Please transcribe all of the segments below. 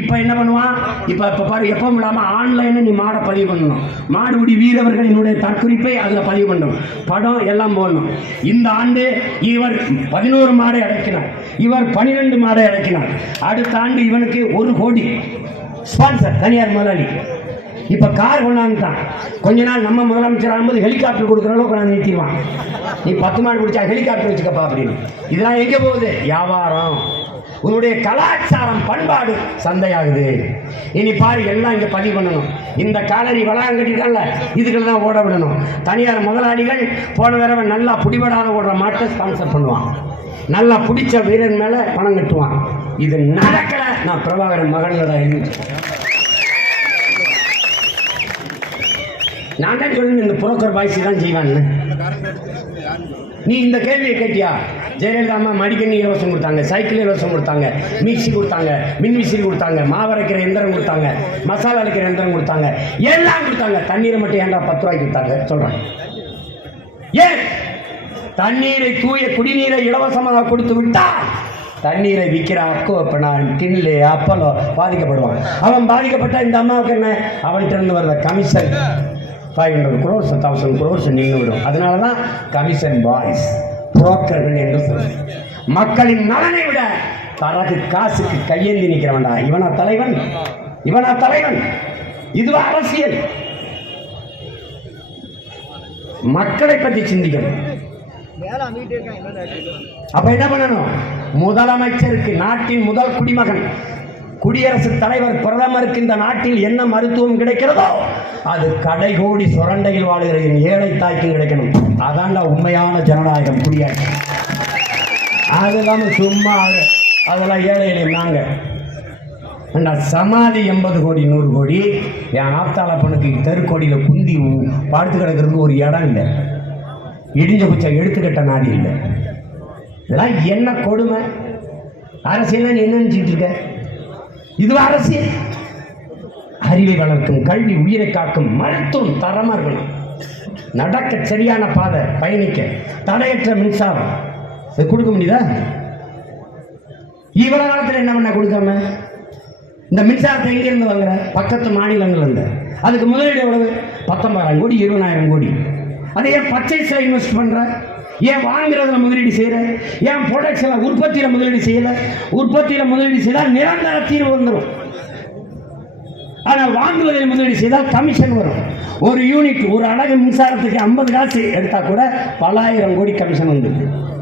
இப்போ என்ன பண்ணுவான்? இப்போ இப்போ பாரு எப்பவும் இல்லாமல் ஆன்லைனில் நீ மாடை பதிவு பண்ணணும் மாடுபிடி வீரர்களினுடைய தற்குறிப்பை அதில் பதிவு பண்ணணும். படம் எல்லாம் போடணும். இந்த ஆண்டு இவர் பதினோரு மாடை அடக்கினார். இவர் பனிரெண்டு மாடை அடக்கினார். அடுத்த ஆண்டு இவனுக்கு ஒரு கோடி. ஸ்பான்சர் தனியார் முதலாளி. இப்போ கார் கொண்டாந்துட்டான். கொஞ்ச நாள் நம்ம முதலமைச்சர் ஆகும்போது ஹெலிகாப்டர் கொடுக்குற அளவுக்கு கொண்டாந்து நிறுத்திடுவான். நீ பத்து மாடு பிடிச்சா ஹெலிகாப்டர் வச்சுக்கப்பா அப்படின்னு. இதெல்லாம் எங்கே போகுது? வியாபாரம். உன்னுடைய கலாச்சாரம் பண்பாடு சந்தையாகுது. இனி பாரு எல்லாம் இங்கே பதிவு பண்ணணும். இந்த காலரி வளாகம் கட்டிருக்காங்கல்ல இதுக்குள்ள தான் ஓட விடணும். தனியார் முதலாளிகள் போன தடவை நல்லா பிடிபடாத ஓடுற மாட்டை ஸ்பான்சர் பண்ணுவான் நல்லா பிடிச்ச வீரன் மேலே பணம் கட்டுவான் இது நடக்கலை. நான் பிரபாகரன் மகன்களோட எழுதி நான் தான் சொல்லுங்க இந்த புரோக்கர் பாய்ச்சி தான் செய்வான்னு நீ இந்த கேள்வியை கேட்டியா? ஜெயலலிதா அம்மா மடிக்கணி இலவசம் கொடுத்தாங்க சைக்கிள் இலவசம் கொடுத்தாங்க மிக்சி கொடுத்தாங்க மின் கொடுத்தாங்க மாவரைக்கிற எந்திரம் கொடுத்தாங்க மசாலா அரைக்கிற எந்திரம் கொடுத்தாங்க எல்லாம் கொடுத்தாங்க. தண்ணீரை மட்டும் ஏன்டா பத்து ரூபாய்க்கு கொடுத்தாங்க? சொல்கிறேன் ஏன்? தண்ணீரை தூய குடிநீரை இலவசமாக கொடுத்து விட்டா தண்ணீரை விற்கிற அக்கோ இப்போ நான் டின்லு அப்பலோ பாதிக்கப்படுவான். அவன் பாதிக்கப்பட்ட இந்த அம்மாவுக்கு என்ன? அவன்கிட்ட இருந்து வர்ற commission. Five hundred crores thousand crores நின்று விடும். அதனால தான் கமிஷன் பாய்ஸ் புரோக்கர்கள் என்று சொல்லுங்கள் மக்களின் நலனை விட தரகு காசுக்கு கையேந்தி நிற்கிறவன்டா. இவனா தலைவன்? இவனா தலைவன்? இதுவா அரசியல்? மக்களை பற்றி சிந்திக்கணும். அப்ப என்ன பண்ணணும்? முதலமைச்சருக்கு நாட்டின் முதல் குடிமகன். குடியரசுத் தலைவர் பிரதமருக்கு இந்த நாட்டில் என்ன மருத்துவம் கிடைக்கிறதோ அது கடைகோடி சுரண்டையில் வாழ்கிற என் ஏழை தாய்க்கும் கிடைக்கணும். அதான்டா உண்மையான ஜனநாயகம் குடியாட்சி. அது இல்லாம சும்மா அதெல்லாம் ஏழைகளை நாங்கள் நாங்க சமாதி எண்பது கோடி நூறு கோடி? என் ஆத்தாள பொண்ணுக்கு தெருக்கோடியில் குந்தி படுத்து கிடக்கிறதுக்கு ஒரு இடம் இல்லை. இடிஞ்ச குச்சா எடுத்துக்கிட்ட நாடு இல்லை. இதெல்லாம் என்ன கொடுமை? அரசியல் என்ன நினச்சிக்கிட்டு இருக்க? இது அரசியல். அறிவை வளர்க்கும் கல்வி உயிரை காக்கும் மருத்துவம் தரமாக இருக்கணும் நடக்க சரியான பாதை பயணிக்க. தடையற்ற மின்சாரம். இது கொடுக்க முடியுதா? இவ்வளவு காலத்தில் என்ன பண்ண கொடுக்காம? இந்த மின்சாரத்தை எங்கிருந்து வாங்குற? பக்கத்து மாநிலங்கள்ல இருந்து. அதுக்கு முதலீடு எவ்வளவு? பத்தொன்பதாயிரம் கோடி இருபதாயிரம் கோடி. அதை ஏன் சிலை இன்வெஸ்ட் பண்ணுற ஏன் வாங்குறதுல முதலீடு செய்யற ஏன் ப்ரொடக்ஷன்ல உற்பத்தியில் முதலீடு செய்யல? உற்பத்தியில் முதலீடு செய்தால் நிரந்தர தீர்வு வந்துடும் ஆனால் வாங்குவதில் முதலீடு செய்தால் கமிஷன் வரும். ஒரு யூனிட் ஒரு அழகு மின்சாரத்துக்கு ஐம்பது காசு எடுத்தா கூட பல்லாயிரம் கோடி கமிஷன் வந்துருக்கு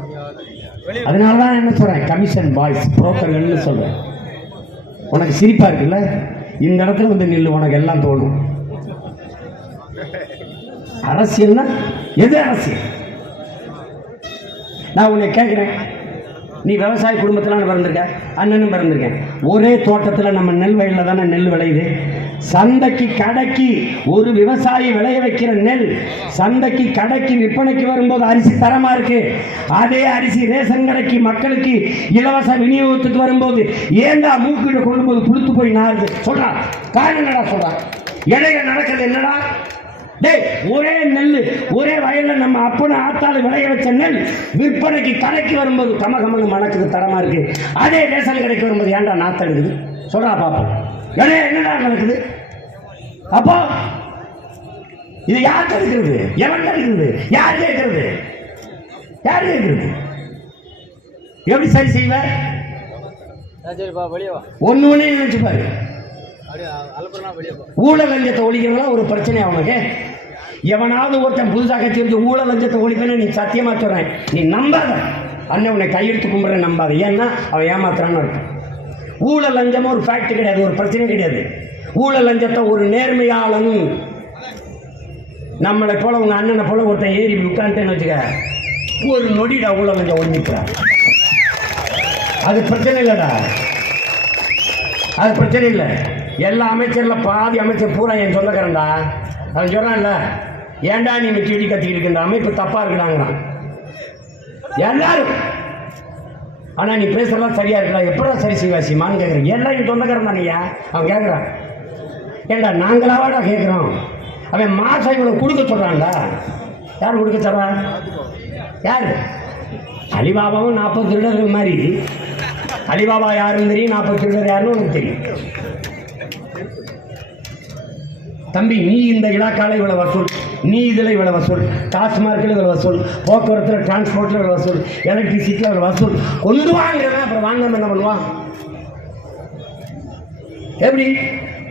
அதனால தான் என்ன சொல்றேன்? கமிஷன் பாய்ஸ் புரோக்கர்கள்னு சொல்றேன். உனக்கு சிரிப்பா இருக்குல்ல? இந்த இடத்துல வந்து நில்லு உனக்கு எல்லாம் தோணும். அரசியல்னா எது அரசியல்? நான் உன்னை கேட்குறேன். நீ விவசாய குடும்பத்தில் பிறந்திருக்க? அண்ணனும் பிறந்திருக்கேன் ஒரே தோட்டத்தில் நம்ம நெல் வயலில் தானே நெல் விளையுது. சந்தைக்கு கடைக்கு ஒரு விவசாயி விளைய வைக்கிற நெல் சந்தைக்கு கடைக்கு விற்பனைக்கு வரும்போது அரிசி தரமாக இருக்கு? அதே அரிசி ரேஷன் கடைக்கு மக்களுக்கு இலவச விநியோகத்துக்கு வரும்போது ஏண்டா மூக்கிட்ட கொண்டு போது புளுத்து போய் நாருது சொல்கிறான் காரணம் என்னடா சொல்கிறான் இடையில நடக்கிறது என்னடா? டேய் ஒரே நெல் ஒரே வயல்ல நம்ம அப்பனை ஆத்தால விளைய வச்ச நெல் விற்பனைக்கு கடைக்கு வரும்போது கம கமன்னு மணக்குது தரமா இருக்கு. அதே ரேஷன் கடைக்கு வரும்போது ஏன்டா நாத்தம் எடுக்குது? சொல்றா பாப்போம். இடையே என்னடா நடக்குது? அப்போ இது யார் தடுக்கிறது எவன் தடுக்கிறது யார் கேட்கறது யார் கேட்கறது எப்படி சரி செய்வ? ஒன்று ஒன்றே நினைச்சு பாரு அப்படியே அலப்புறலாம் வெளியே போ ஊழல் லஞ்சத்தை ஒழிக்கலாம் ஒரு பிரச்சனை அவனுக்கு எவனாவது ஒருத்தன் புதுசாக தெரிஞ்சு வச்சு ஊழல் லஞ்சத்தை ஒழிப்பேன்னு நீ சத்தியமாக சொல்கிறேன் நீ நம்பாத. அண்ணன் உன்னை கையெழுத்து கும்பிட்றேன் நம்பாத. ஏன்னா அவன் ஏமாத்துறான்னு அர்த்தம். ஊழல் லஞ்சம் ஒரு ஃபேக்ட் கிடையாது ஒரு பிரச்சனை கிடையாது. ஊழல் லஞ்சத்தை ஒரு நேர்மையாளனும் நம்மளை போல உங்கள் அண்ணனை போல ஒருத்தன் ஏறி உட்காந்துட்டேன்னு வச்சுக்க ஒரு நொடிடா ஊழல் லஞ்சம் ஒழிஞ்சிக்கிறான் அது பிரச்சனை இல்லைடா. அது பிரச்சனை இல்லை. எல்லா அமைச்சரில் பாதி அமைச்சர் பூரா என் சொந்தக்காரன்டா. அவன் சொல்கிறான்ல ஏன்டா நீ மிச்சி இடி கத்திக்கிட்டு இருக்கின்ற அமைப்பு தப்பாக இருக்குடாங்கிறான். எல்லாரும். ஆனால் நீ பேசுறதெல்லாம் சரியா இருக்கலாம் எப்படா சரி செய்வாசிமான்னு கேட்குறேன் எல்லாம் என் சொந்தக்காரன் தானையா அவன் கேட்குறான் ஏண்டா நாங்களாவாடா கேட்குறோம் அவன் மாசம் இவனை கொடுக்க சொல்கிறான்டா யார் கொடுக்க சொல்கிறான் யார்? அலிபாபாவும் நாற்பது திருடர்கள் மாதிரி. அலிபாபா யாருன்னு தெரியும் நாற்பத்தி திருடர் யாருன்னு உனக்கு தெரியும். தம்பி நீ இந்த இலாக்கால இவ்வளோ வசூல். நீ இதில் இவ்வளவு வசூல். டாஸ்மார்க்கில் இவ்வளோ வசூல். போக்குவரத்தில் டிரான்ஸ்போர்ட்டில் இவ்வளோ வசூல். எலக்ட்ரிசிட்டியில் இவ்வளோ வசூல். கொண்டு வாங்கிறவன் அப்புறம் வாங்காம என்ன பண்ணுவான்? எப்படி?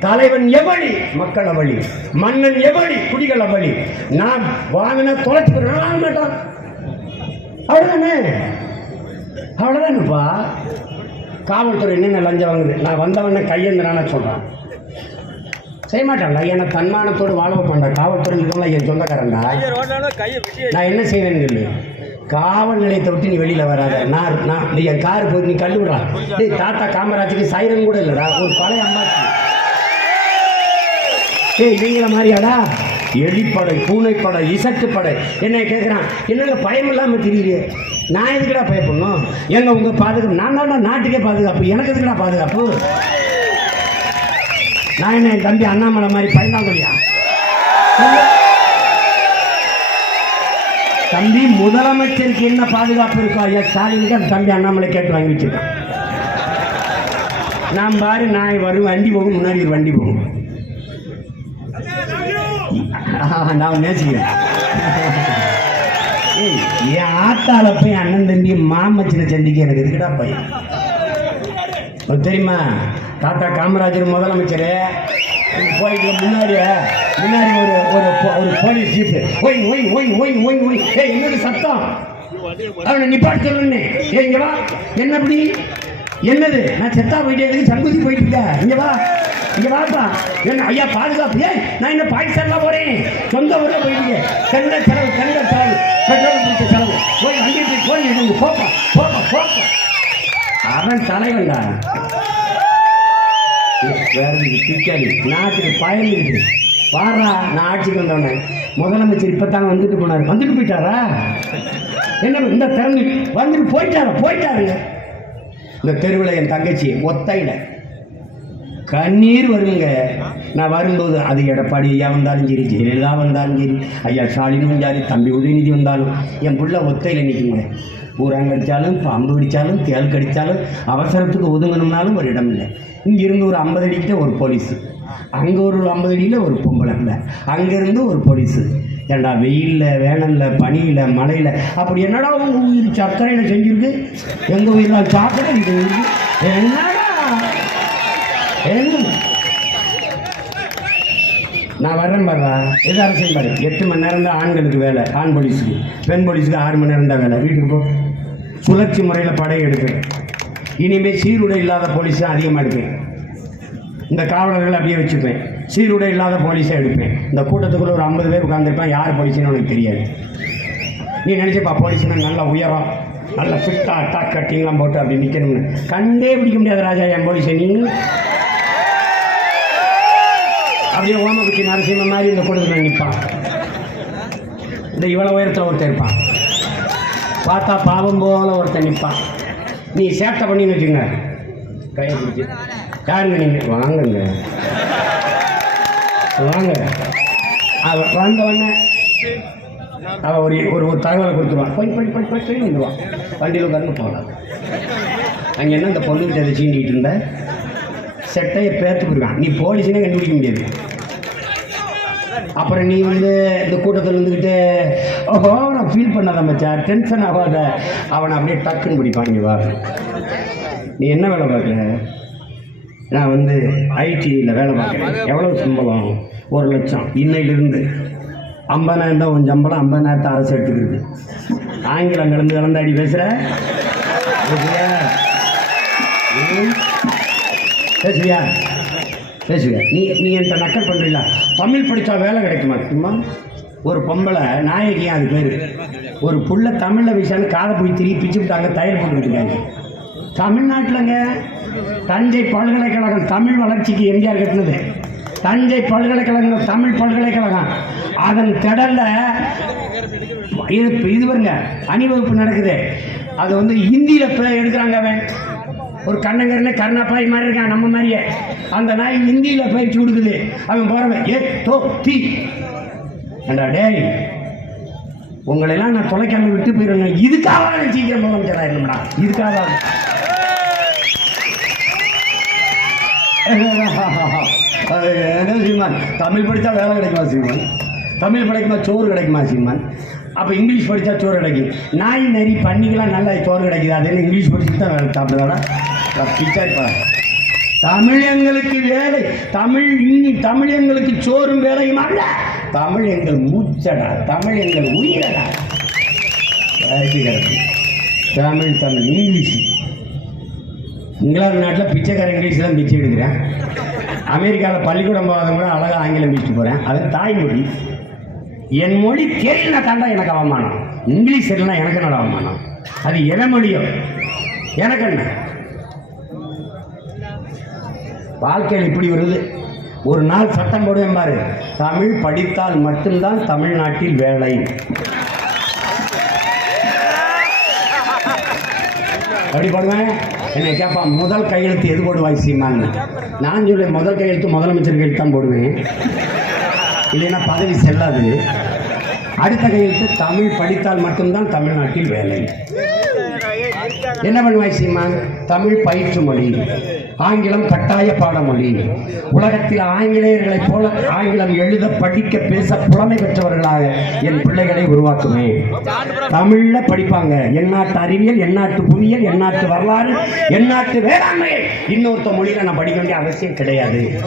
தலைவன் எவழி மக்கள் அவழி. மன்னன் எவழி குடிகள் அவழி. நான் வாங்கின தொலைச்சு வாங்க மாட்டான். அவ்வளோதானே அவ்வளோதானப்பா காவல்துறை என்னென்ன லஞ்சம் வாங்குது? நான் வந்தவன கையெந்திரான சொல்கிறான் செய்ய மாட்டான்டா. ஏன்னா தன்மானத்தோடு வாழ வைப்பான்டா. காவல்துறை இதெல்லாம் என் சொந்தக்காரன்டா. நான் என்ன செய்வேன்னு சொல்லி காவல் நிலையத்தை விட்டு நீ வெளியில வராத. நான் நான் நீ என் கார் போய் நீ கல்லு விடுறான் டேய் தாத்தா காமராஜுக்கு சைரன் கூட இல்லைடா. ஒரு பழைய அம்மாச்சி. ஏய் நீங்கள மாதிரியாடா? எலிப்படை பூனைப்படை இசட்டுப்படை. என்ன கேட்குறான் என்னங்க பயம் இல்லாமல் தெரியுது நான் எதுக்குடா பயப்படணும்? எங்க உங்க பாதுகாப்பு நான் தான்டா நாட்டுக்கே பாதுகாப்பு. எனக்கு எதுக்குடா பாதுகாப்பு? நான் என்ன என் தம்பி அண்ணாமலை மாதிரி பயந்தாங்கல்லையா தம்பி முதலமைச்சருக்கு என்ன பாதுகாப்பு இருக்கோ ஐயா ஸ்டாலினுக்கு அந்த தம்பி அண்ணாமலை கேட்டு வாங்கி வச்சிருக்கான். நான் பாரு நான் வரும் வண்டி போகும் முன்னாடி வண்டி போகும். ஆஹா, நான் நேசிக்கிறேன். ஏய் என் ஆத்தால போய் அண்ணன் தம்பி மாமச்சினை சந்திக்க எனக்கு எதுக்குடா பையன் தெரியுமா? தாத்தா காமராஜர் முதலமைச்சர் போயிட்டு முன்னாடி முன்னாடி ஒரு ஒரு ஒரு police jeep. Why why why why why why. ஏய் என்னது சத்தம்? அவனை நிப்பாட்டு சொல்லுன்னு ஏங்க வா. என்ன அப்படி? என்னது? நான் செத்தா போயிட்டே எதுக்கு சங்குதி போயிட்டு இருக்க? இங்க வா. இங்க வாப்பா. என்ன ஐயா பாதுகாப்பு. ஏய் நான் என்ன பாகிஸ்தான்லாம் போறேன்? சொந்த ஊர்ல போயிட்டு கண்ட செலவு கண்ட செலவு. பெட்ரோல் பிடிச்ச செலவு. போய் அங்கே போய் போய் போப்பா போப்பா போப்பா. அவன் தலைவன்டா. வேற பிக்காது நாட்டுக்கு பயன் இருக்கு. பாரா நான் ஆட்சிக்கு வந்தவனே. முதலமைச்சர் இப்பதான் வந்துட்டு போனாரு. வந்துட்டு போயிட்டாரா? என்ன இந்த திறந்து வந்துட்டு போயிட்டாரா? போயிட்டாருங்க இந்த தெருவில் என் தங்கச்சி ஒத்தையில கண்ணீர் வருங்க. நான் வரும்போது அது எடப்பாடி ஐயா வந்தாலும் சரி ஜெயலலிதா வந்தாலும் சரி ஐயா ஸ்டாலினும் வந்தாலும் தம்பி உதயநிதி வந்தாலும் என் புள்ள ஒத்தையில் நிற்குங்க ஊரங்கடித்தாலும் பாம்பு கடித்தாலும் தேல் கடித்தாலும் அவசரத்துக்கு ஒதுங்கணும்னாலும் ஒரு இடம் இல்லை இங்கிருந்து ஒரு ஐம்பது அடிக்கிட்ட ஒரு போலீஸு. அங்கே ஒரு ஐம்பது அடியில் ஒரு பொம்பளை பிள்ளை. அங்கேருந்து ஒரு போலீஸு. ஏண்டா வெயிலில் வேனலில் பனியில் மழையில் அப்படி என்னடா உங்க உயிர் சர்க்கரையில் செஞ்சுருக்கு? எங்கள் உயிரில் சாக்கடை இது என்னடா? என்ன? நான் வரேன் பாருடா. எது அரசியல் பாரு எட்டு மணி நேரம் தான் ஆண்களுக்கு வேலை ஆண் போலீஸுக்கு. பெண் போலீஸுக்கு ஆறு மணி நேரம் தான் வேலை. வீட்டுக்கு போ. சுழற்சி முறையில் படை எடுப்பேன் இனிமேல் சீருடை இல்லாத போலீஸ் தான் அதிகமாக எடுப்பேன். இந்த காவலர்கள் அப்படியே வச்சுப்பேன். சீருடை இல்லாத போலீஸை எடுப்பேன். இந்த கூட்டத்துக்குள்ள ஒரு ஐம்பது பேர் உட்காந்துருப்பேன் யார் போலீஸ்னு உனக்கு தெரியாது. நீ நினச்சிப்பா போலீஸ்னா நல்லா உயரம் நல்ல ஃபிட்டாக அட்டாக் கட்டிங்லாம் போட்டு அப்படி நிற்கணும்னு கண்டே பிடிக்க முடியாது ராஜா என் போலீஸை நீ. அப்படியே ஓமகுச்சி நரசிம்ம மாதிரி இந்த கூட்டத்தில் நிற்பான் இந்த இவ்வளோ உயரத்தில் ஒருத்தன் இருப்பான். பார்த்தா பாவம் போல ஒருத்தன் நிற்பான் நீ சேட்டை பண்ணின்னு வச்சுங்க கையை பிடிச்சி. யாருங்க நீங்கள் வாங்குங்க. வாங்க. அவள் வந்த அவள் ஒரு ஒரு ஒரு தகவலை கொடுத்துருவான் போய் போய் போய் போய் போய் வந்துடுவான் வண்டியில் உட்காந்து போகலாம். அங்கே என்ன இந்த பொண்ணுக்கிட்ட அதை இருந்த? செட்டையை பேர்த்து போயிருக்கான் நீ போலீஸ்னே கண்டுபிடிக்க முடியாது. அப்புறம் நீ வந்து இந்த கூட்டத்தில் இருந்துக்கிட்டு ஓஹோ நான் ஃபீல் பண்ணாத மச்சான். டென்ஷன் ஆகாத. அவனை அப்படியே டக்குன்னு பிடிப்பாங்க வா. நீ என்ன வேலை பார்க்குற? நான் வந்து ஐடியில் வேலை பார்க்குறேன். எவ்வளோ சம்பளம்? ஒரு லட்சம். இன்னையிலிருந்து ஐம்பதாயிரம் தான் உன் சம்பளம். ஐம்பதாயிரத்தை அரசு எடுத்துக்கிறது. ஆங்கிலம் கலந்து கலந்தாடி பேசுகிற பேசுறியா பேசுறியா? பேசுங்க. நீ நீ என்கிட்ட நக்கல் பண்ணுறீங்களா தமிழ் படித்தா வேலை கிடைக்குமா சும்மா ஒரு பொம்பளை நாயகியா அது பேர். ஒரு புள்ள தமிழில் வீசான்னு காதை போய் திரி பிச்சு விட்டாங்க தயார் போட்டுக்கிட்டு தமிழ்நாட்டிலங்க தஞ்சை பல்கலைக்கழகம் தமிழ் வளர்ச்சிக்கு எம்ஜிஆர் கட்டினது. தஞ்சை பல்கலைக்கழகம் தமிழ் பல்கலைக்கழகம். அதன் திடலில் இது இது பாருங்க அணிவகுப்பு நடக்குது. அதை வந்து ஹிந்தியில் இப்போ எடுக்கிறாங்க அவன். ஒரு கண்ணங்கரனே கருணாப்பாய் மாதிரி இருக்கான் நம்ம மாதிரியே. அந்த நாய் ஹிந்தியில் பயிற்சி கொடுக்குது. அவன் போகிறவன் ஏ தோ தீ. ஏண்டா டேய் உங்களெல்லாம் நான் தொலைக்காம விட்டு போயிடுவேங்க இதுக்காக நான் சீக்கிரம் முதலமைச்சர் ஆயிருந்தா இதுக்காக என்ன சீமான் தமிழ் படித்தா வேலை கிடைக்குமா சீமான்? தமிழ் படிக்குமா சோறு கிடைக்குமா சீமான்? அப்போ இங்கிலீஷ் படித்தா சோறு கிடைக்கும் நாய் நரி பண்ணிக்கெல்லாம் நல்லா சோறு கிடைக்குது. அது இங்கிலீஷ் படிச்சுட்டு தான் வேலை சாப்பிடுதாடா? பிச்சாப்பா தமிழ் எங்களுக்கு வேலை தமிழ் இன்னி தமிழ் எங்களுக்கு சோறும் வேலையும் அல்ல. தமிழ் எங்கள் மூச்சடா தமிழ் எங்கள் உயிரடா தமிழ் தமிழ் இங்கிலீஷ். இங்கிலாந்து நாட்டில் பிச்சைக்கார இங்கிலீஷ் தான் பிச்சை எடுக்கிறேன். அமெரிக்காவில் பள்ளிக்கூடம் போகாத கூட அழகாக ஆங்கிலம் பேசிட்டு போகிறேன் அது தாய்மொழி. என் மொழி தெரியல தாண்டா எனக்கு அவமானம். இங்கிலீஷ் தெரியலனா எனக்கு என்ன அவமானம்? அது எவன் மொழியோ? எனக்கு என்ன? வாழ்க்கையில் இப்படி வருது. ஒரு நாள் சட்டம் போடுவேன் பாரு. தமிழ் படித்தால் மட்டும்தான் தமிழ்நாட்டில் வேலை. எப்படி போடுவேன்? என்னை கேட்பான் முதல் கையெழுத்து எது போடுவாய் சீமான்னு நான் சொல்லுவேன் முதல் கையெழுத்து முதலமைச்சர் கையெழுத்து தான் போடுவேன். இல்லைன்னா பதவி செல்லாது. அடுத்த கையெழுத்து தமிழ் படித்தால் மட்டும்தான் தமிழ்நாட்டில் வேலை. என்ன பண்ணுவாய் சீமான்? தமிழ் பயிற்று மொழி. ஆங்கிலம் கட்டாய பாடமொழி. உலகத்தில் ஆங்கிலேயர்களைப் போல ஆங்கிலம் எழுத படிக்க பேச புலமை பெற்றவர்களாக என் பிள்ளைகளை உருவாக்குவேன். தமிழ்ல படிப்பாங்க. எந்நாட்டு அறிவியல் எந்நாட்டு புவியியல் எந்நாட்டு வரலாறு எந்நாட்டு வேளாண்மை இன்னொருத்த மொழியில நான் படிக்க வேண்டிய அவசியம் கிடையாது.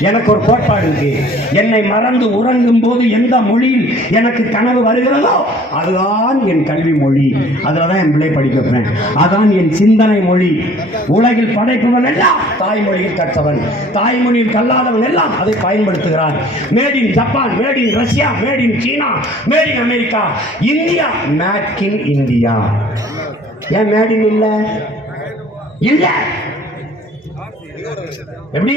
எனக்கு ஒரு கோட்பாடு இருக்கு. என்னை மறந்து உறங்கும் போது எந்த மொழியில் எனக்கு கனவு வருகிறதோ அதுதான் என் கல்வி மொழி. அதில் தான் என் பிள்ளை படிக்க வைப்பேன். அதான் என் சிந்தனை மொழி. உலகில் படைப்பு படைப்பவன் எல்லாம் தாய்மொழியில் கற்றவன் தாய்மொழியில் கல்லாதவன் எல்லாம் அதை பயன்படுத்துகிறான். Made in Japan made in Russia made in China made in America India make in India. ஏன் மேட் இன் இல்லை? இல்ல. எப்படி?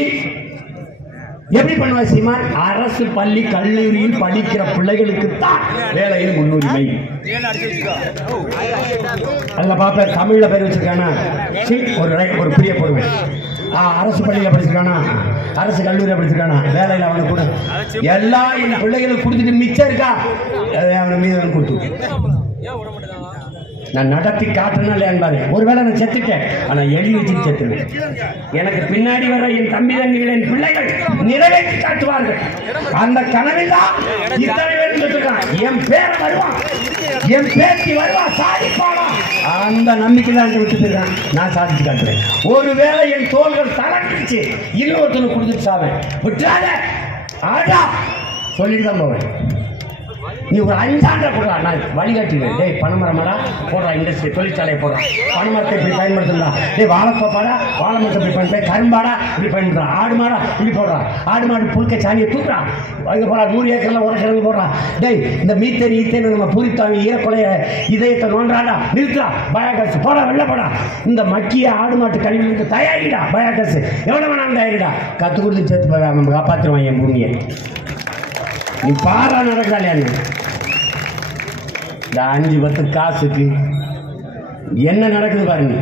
எப்படி பண்ணுவா சீமான் அரசு பள்ளி கல்லூரியில் படிக்கிற பிள்ளைகளுக்கு தான் வேலையில் முன்னுரிமை. அதில் பார்ப்பேன் தமிழில் பேர் வச்சிருக்கானா? ஒரு ஒரு பிரிய போடுவேன் அரசு பள்ளியில் படிச்சிருக்கானா? அரசு கல்லூரியில் படிச்சிருக்கானா? வேலையில் அவனுக்கு கூட. எல்லா என் பிள்ளைகளுக்கு கொடுத்துட்டு மிச்சம் இருக்கா? அவனை மீது கொடுத்து நான் நடத்தி காட்டணும் இல்லையான்பாரு ஒருவேளை நான் செத்துட்டேன். ஆனா எழுதி வச்சு செத்துருவேன் எனக்கு பின்னாடி வர என் தம்பி தங்கிகள் என் பிள்ளைகள் நிறைவேற்றி காட்டுவார்கள். அந்த கனவில் தான் இத்தனை பேர் என் பேர வருவான். என் பேத்தி வருவா. சாதிப்பாளா. அந்த நம்பிக்கை தான் விட்டுட்டு நான் சாதிச்சு காட்டுறேன். ஒருவேளை என் தோள்கள் தளர்ந்துச்சு இன்னொருத்தனுக்கு கொடுத்துட்டு சாவேன். விட்டுறாத. ஆடா. சொல்லிட்டு தான் போவேன். நீ ஒரு அஞ்சாண்ட போடுறா. நான் வழிகாட்டுவேன் டேய் பனைமரமாடா போடுறா இண்டஸ்ட்ரி தொழிற்சாலையை போடுறான் பனைமரத்தை இப்படி பயன்படுத்துங்களா டேய் வாழைப்பாடா வாழை மரத்தை இப்படி பண்ணு கரும்பாடா இப்படி பயன்படுறா ஆடு மாடா இப்படி போடுறா. ஆடு மாடு புழுக்க சாணியை தூக்குறான் அங்கே போடா நூறு ஏக்கரில் ஒரு கிழங்கு போடுறான் டேய் இந்த மீத்தேன் ஈத்தேன் நம்ம பூரித்தாங்க ஈரக்குலைய இதயத்தை நோண்டாடா நிறுத்தா பயாகாசு போடா வெளில போடா. இந்த மக்கிய ஆடு மாட்டு கழிவுக்கு தயாரிடா. பயாகாசு எவ்வளோ வேணாலும் தயாரிடா? கற்றுக் கொடுத்து சேர்த்து நம்ம காப்பாற்றுவான் என் பூமியை. நீ பாரா நடக்கிறாள் இந்த அஞ்சு பத்து காசுக்கு என்ன நடக்குது பாருங்க.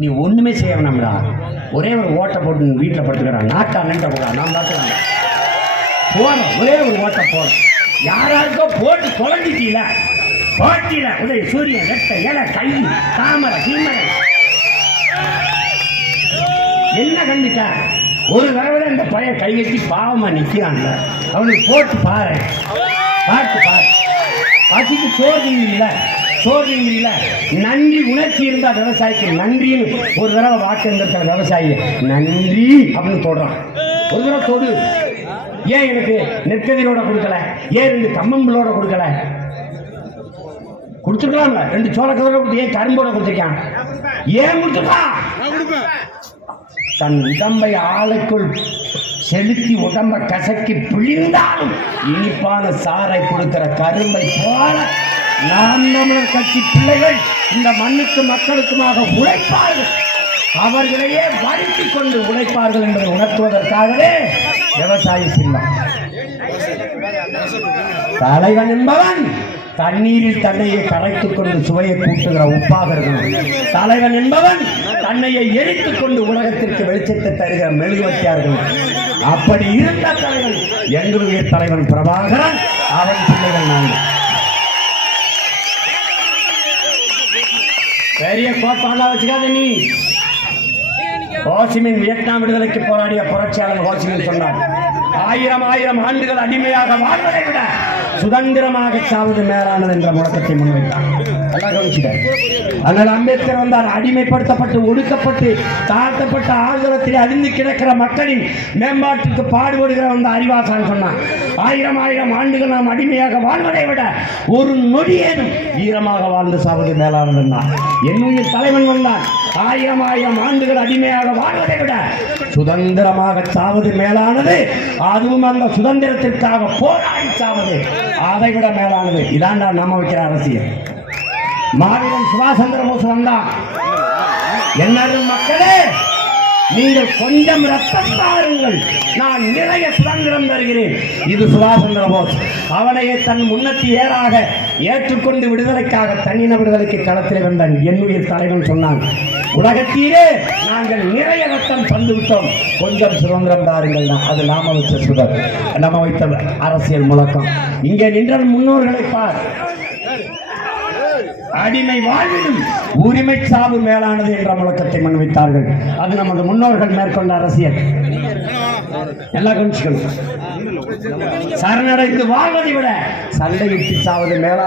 நீ ஒண்ணுமே செய்ய வேணாம்டா. ஒரே ஒரு ஓட்டை போட்டு நீ வீட்டில் படுத்துக்கிறான் நாட்டா நின்ற போடா. நான் பார்த்துக்கிறேன் போறோம் ஒரே ஒரு ஓட்டை போட. யாராருக்கோ போட்டு தொலைஞ்சிட்டீல. போட்டியில உதய சூரியன் வெட்ட இலை கை தாமரை கீமரை என்ன கண்டுட்டா? ஒரு தடவை இந்த பையன் கை வச்சு பாவமா நிக்கிறான்ல. அவனுக்கு போட்டு பாரு. பார்த்து பாரு. பசிக்கு சோறுங்கீங்கள இல்லை நன்றி உணர்ச்சி இருந்தா விவசாயிக்கு நன்றின்னு ஒரு தடவை வாக்கு இருந்திருக்கிற விவசாயி நன்றி அப்படின்னு சொல்றான் ஒரு தடவை தொடு. ஏன் எனக்கு நெற்கதிரோட கொடுக்கல? ஏன் ரெண்டு கம்மம்புலோட கொடுக்கல? கொடுத்துருக்கலாம்ல. ரெண்டு சோளக்கதோட கொடுத்து ஏன் கரும்போட கொடுத்துருக்கான்? ஏன் கொடுத்துருக்கான்? தன் உடம்பை ஆளுக்குள் செலுத்தி உடம்ப கசக்கி பிழிந்தாலும் இனிப்பான சாரை கொடுக்கிற கரும்பை போல நாம் தமிழர் கட்சி பிள்ளைகள் இந்த மண்ணுக்கு மக்களுக்குமாக உழைப்பார்கள். அவர்களையே வருத்தி கொண்டு உழைப்பார்கள் என்பதை உணர்த்துவதற்காகவே விவசாய சின்னம். தலைவன் என்பவன் தண்ணீரில் தன்னையை கரைத்துக் கொண்டு சுவையை கூட்டுகிற உப்பாக இருக்கணும். தலைவன் என்பவன் தன்னையை எரித்துக் கொண்டு உலகத்திற்கு வெளிச்சத்தை தருகிற மெழுகுவத்தியார்கள் அப்படி இருந்த தலைவன் எங்களுடைய தலைவன் பிரபாகரன் அவன் பிள்ளைகள் நாங்கள். பெரிய கோட்பாடா வச்சுக்காத நீ. ஹோசிமின் வியட்நாம் விடுதலைக்கு போராடிய புரட்சியாளர் ஹோசிமின் சொன்னார் ஆயிரம் ஆயிரம் ஆண்டுகள் அடிமையாக வாழ்வதை விட சுதந்திரமாக சாவது மேலானது என்ற முழக்கத்தை முன்வைத்தார். நல்லா அம்பேத்கர் வந்தார். அடிமைப்படுத்தப்பட்டு ஒடுக்கப்பட்டு தாழ்த்தப்பட்ட ஆழ்தளத்தில் அழிந்து கிடக்கிற மக்களின் மேம்பாட்டுக்கு பாடுபடுகிற வந்த அறிவாசான் சொன்னான். ஆயிரம் ஆயிரம் ஆண்டுகள் நாம் அடிமையாக வாழ்வதை விட ஒரு நொடியேனும் வீரமாக வாழ்ந்து சாவது மேலானதுன்னா என்னுடைய தலைவன் வந்தான் ஆயிரம் ஆயிரம் ஆண்டுகள் அடிமையாக வாழ்வதை விட சுதந்திரமாக சாவது மேலானது அதுவும் அந்த சுதந்திரத்திற்காக போராடி சாவது அதை விட மேலானது. இதாண்டா நம்ம வைக்கிற அரசியல். மாநிலம் சுபாஷ் சந்திர போஸ் வந்தான் என்னரும் மக்களே நீங்கள் கொஞ்சம் ரத்தம் பாருங்கள். நான் நிறைய சுதந்திரம் தருகிறேன். இது சுபாஷ் சந்திர போஸ். அவனையே தன் முன்னத்தி ஏறாக ஏற்றுக்கொண்டு விடுதலைக்காக தனியின விடுதலைக்கு களத்தில் வந்தான் என்னுடைய தலைவன் சொன்னான். உலகத்திலே நாங்கள் நிறைய ரத்தம் தந்து விட்டோம். கொஞ்சம் சுதந்திரம் தாருங்கள் அது நாம வச்ச சுதர். நம்ம வைத்த அரசியல் முழக்கம். இங்கே நின்ற முன்னோர்களை பார். அடிமை வாழ்விலும் உரிமை சாவு மேலானது என்ற முழக்கத்தை முன்வைத்தார்கள். அது நமது முன்னோர்கள் மேற்கொண்ட அரசியல். எல்லா கட்சிகளும் சரணடைந்து வாழ்வதை விட சண்டையிட்டு சாவது மேலான